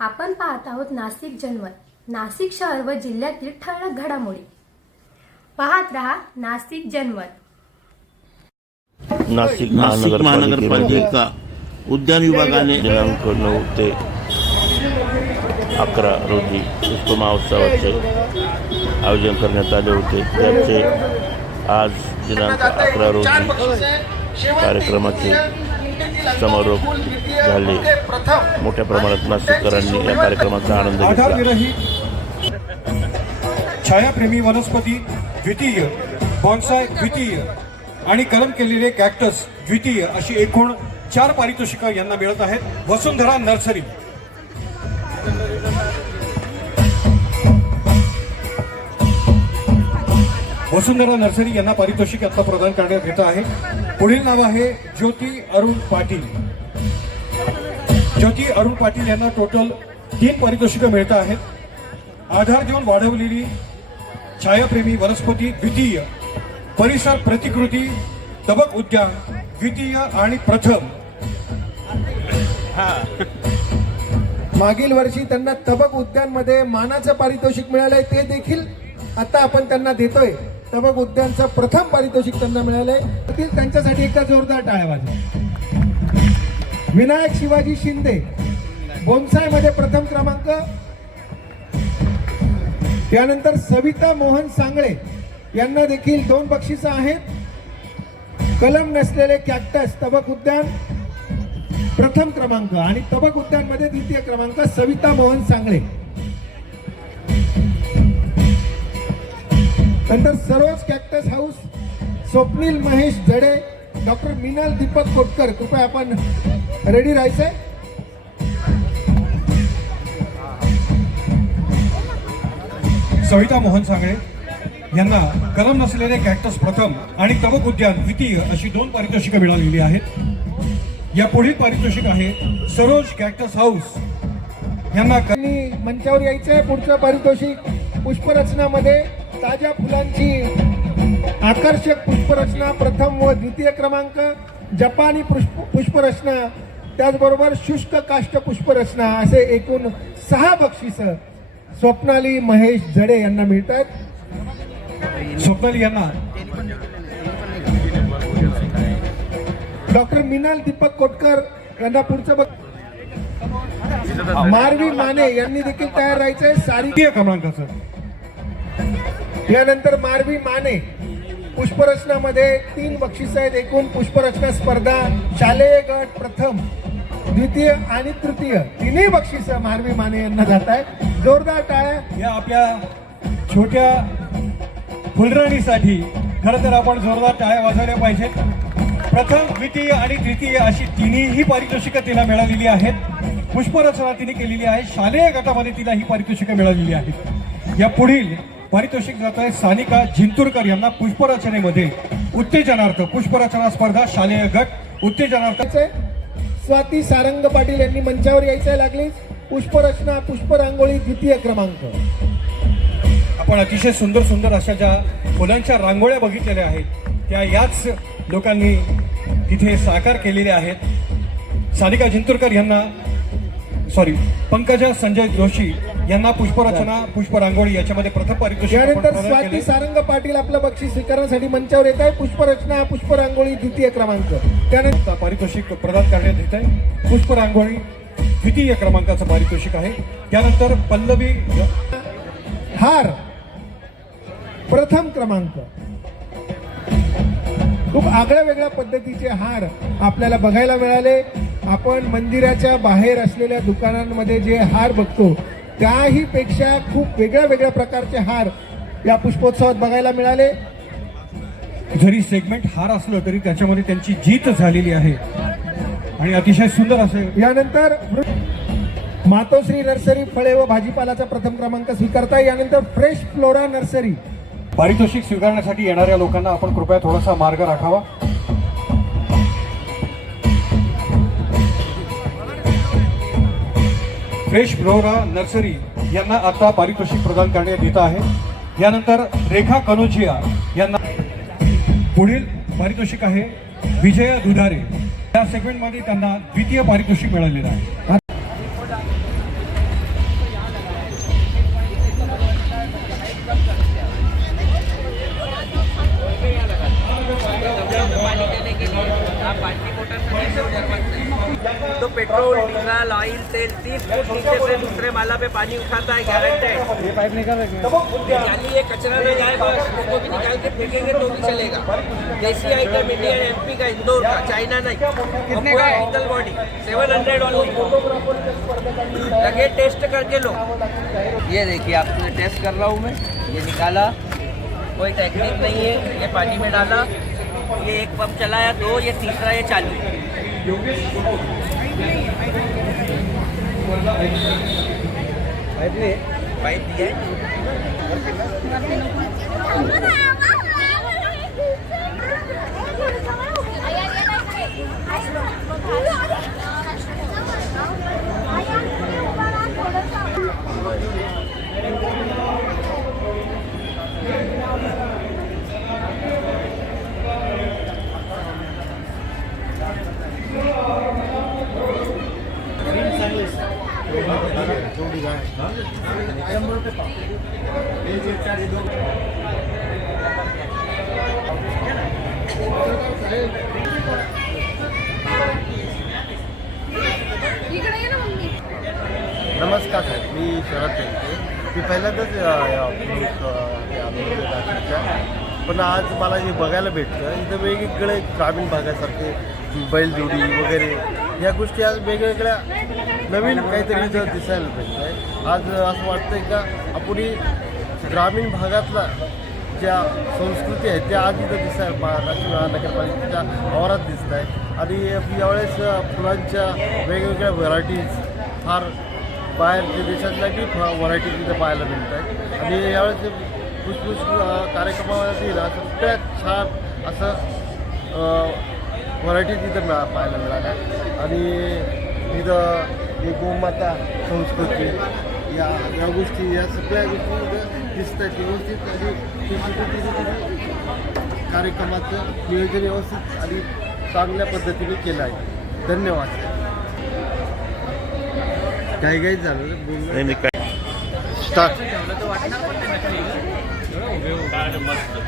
आपण पाहत आहोत नाशिक जनमत नाशिक शहर व जिल्ह्यातील ठळक घडामोडी. पाहत रहा नाशिक जनमत नाशिक महानगरपालिका उद्यान विभागाने दिनांक नऊ ते अकरा रोजी पुष्प महोत्सवाचे आयोजन करण्यात आले होते. त्याचे आज दिनांक अकरा रोजी कार्यक्रमाचे समारोप झाले. मोठ्या प्रमाणात नाशिककरांनी या कार्यक्रमाचा आनंद घेतला. छायाप्रेमी वनस्पती द्वितीय बॉन्साय द्वितीय आणि कलम केलेले कॅक्टस द्वितीय अशी एकूण चार पारितोषिका यांना मिळत आहेत. वसुंधरा नर्सरी. वसुंधरा नर्सरी यांना पारितोषिक आता प्रदान करण्यात येत आहे. पुढील नाव आहे ज्योती अरुण पाटील. ज्योती अरुण पाटील यांना टोटल तीन पारितोषिकं मिळत आहेत. आधार देऊन वाढवलेली छायाप्रेमी वनस्पती द्वितीय. परिसर प्रतिकृती तबक उद्यान द्वितीय आणि प्रथम. मागील वर्षी त्यांना तबक उद्यानमध्ये मानाचं पारितोषिक मिळालंय ते देखील आता आपण त्यांना देतोय. तबक उद्यानचं प्रथम पारितोषिक त्यांना मिळालंय. तर त्यांच्यासाठी एका जोरदार टाळ्या वाजवा. विनायक शिवाजी शिंदे बोनसायमध्ये प्रथम क्रमांक. त्यानंतर सविता मोहन सांगळे यांना देखील दोन बक्षिस आहेत. कलम नसलेले कॅक्टस तबक उद्यान प्रथम क्रमांक. आणि तबक उद्यानमध्ये द्वितीय क्रमांक सविता मोहन सांगळे. नंतर Saroj cactus house Swapnil Mahesh Jade doctor Minal Deepak Kotkar कृपया आपण रेडी राहायचंय? सविता मोहन सांगळे यांना कलम नसलेले कॅक्टस प्रथम आणि तबक उद्यान द्वितीय अशी दोन पारितोषिकं मिळालेली आहेत. या पुढील पारितोषिक आहे सरोज कॅक्टस हाऊस यांना मंचावर यायचंय पुढचं पारितोषिक पुष्परचनामध्ये. ताज्या फुलांची आकर्षक पुष्परचना प्रथम व द्वितीय क्रमांक जपानी पुष्प पुष्परचना त्याचबरोबर शुष्क काष्ट पुष्परचना असे एकूण सहा बक्षिस स्वप्नाली महेश जडे यांना मिळतात. स्वप्नाली यांना? डॉक्टर मिनाल दीपक कोटकर यांना पुढचं बघ मारवी माने यांनी देखील तयार राहायचंय. सारी द्वितीय क्रमांकाचं. यानंतर मारवी माने पुष्परचनामध्ये तीन बक्षिस आहेत. एकूण पुष्परचना स्पर्धा शालेय गट प्रथम द्वितीय आणि तृतीय. तिन्ही बक्षिस मारवी माने यांना जात आहेत. जोरदार टाळ्या. या आपल्या छोट्या फुलराणीसाठी खरं तर आपण जोरदार टाळ्या वाजवल्या पाहिजेत. प्रथम द्वितीय आणि तृतीय अशी तिन्हीही पारितोषिकं तिला मिळालेली आहेत. पुष्परचना तिने केलेली आहे. शालेय गटामध्ये तिला ही पारितोषिकं मिळालेली आहेत. या पुढील पारितोषिक जात आहे सानिका जिंतुरकर यांना पुष्परचनेमध्ये उत्तेजनार्थ पुष्परचना स्पर्धा शालेय गट उत्तेजनार्थ. स्वाती सारंग पाटील यांनी मंचावर यायचं लागली. पुष्परचना पुष्परांगोळी द्वितीय क्रमांक. आपण अतिशय सुंदर सुंदर अशा ज्या फुलांच्या रांगोळ्या बघितलेल्या आहेत त्या याच लोकांनी तिथे साकार केलेल्या आहेत. सानिका जिंतुरकर यांना सॉरी पंकजा संजय जोशी यांना पुष्परचना पुष्परांगोळी याच्यामध्ये प्रथम पारितोषिक यानंतर स्वाती. सारंग पाटील आपलं बक्षीस स्वीकारण्यासाठी मंचावर येत आहे पुष्परचना पुष्परांगोळी द्वितीय क्रमांक. त्यानंतर पारितोषिक प्रदान करण्यात येत आहे. पुष्परांगोळी द्वितीय क्रमांकाचं पारितोषिक आहे. त्यानंतर पल्लवी हार प्रथम क्रमांक. खूप आगळ्या वेगळ्या पद्धतीचे हार आपल्याला बघायला मिळाले. आपण मंदिराच्या बाहेर असलेल्या दुकानांमध्ये जे हार बघतो त्याही पेक्षा खूप वेगळ्या वेगळ्या प्रकारचे हार या पुष्पोत्सवात बघायला मिळाले. जरी सेगमेंट हार असलं तरी त्याच्यामध्ये त्यांची जीत झालेली आहे. आणि अतिशय सुंदर असे यानंतर मातोश्री नर्सरी फळे व भाजीपालाचा प्रथम क्रमांक स्वीकारता यानंतर फ्रेश फ्लोरा नर्सरी. पारितोषिक स्वीकारण्यासाठी येणाऱ्या लोकांना आपण कृपया थोडासा मार्ग राखावा. फ्रेश ब्लोरा नर्सरी यांना आता पारितोषिक प्रदान करण्यात येत आहे. यानंतर रेखा कनोजिया यांना पुढील पारितोषिक आहे. विजया दुधारे. या सेगमेंटमध्ये त्यांना द्वितीय पारितोषिक मिळालेलं आहे. तेल तीस फुट नीचे से दूसरे माला पे पानी उठाता है गारंटेड ये पाइप निकाल जाली ये कचरा न जाए बस उसको भी निकाल के फेंकेंगे तो भी चलेगा। देसी आइटम इंडिया एमपी का इंदौर का चाइना नहीं। कितने का पीतल बॉडी सेवन हंड्रेड लगे टेस्ट करके लो। ये देखिए आपको टेस्ट कर रहा हूँ मैं। ये निकाला। कोई टेक्निक नहीं है। ये पानी में डाला। ये एक पंप चलाया दो ये तीसरा ये चालू। Ayan, yan नमस्कार साहेब मी शरद त्यांचे मी पहिल्यांदाच पण आज मला हे बघायला भेटतं इथं वेगवेगळे ग्रामीण भागासारखे बैलजोडी वगैरे या गोष्टी आज वेगवेगळ्या नवीन काहीतरी इथं दिसायला भेटत आहे आज असं वाटतंय का आपण ग्रामीण भागातला ज्या संस्कृती आहेत त्या आज इथं दिसायला पा नगरपालिकेच्या आवारात दिसत आहे आणि यावेळेस फुलांच्या वेगवेगळ्या व्हरायटीज फार बाहेर देशातल्या बी व्हरायटी तिथं पाहायला मिळत आहे आणि यावेळेस पुष्पुष कार्यक्रमामध्ये सगळ्यात छान असं व्हरायटी तिथं मिळा पाहायला मिळाल्या आणि तिथं गोमाता संस्कृती या या गोष्टी या सगळ्या गोष्टी दिसत आहेत व्यवस्थित आणि कार्यक्रमाचं नियोजन व्यवस्थित आणि चांगल्या पद्धतीने केलं आहे. धन्यवाद. काही काही झालं स्टार्ट मस्त.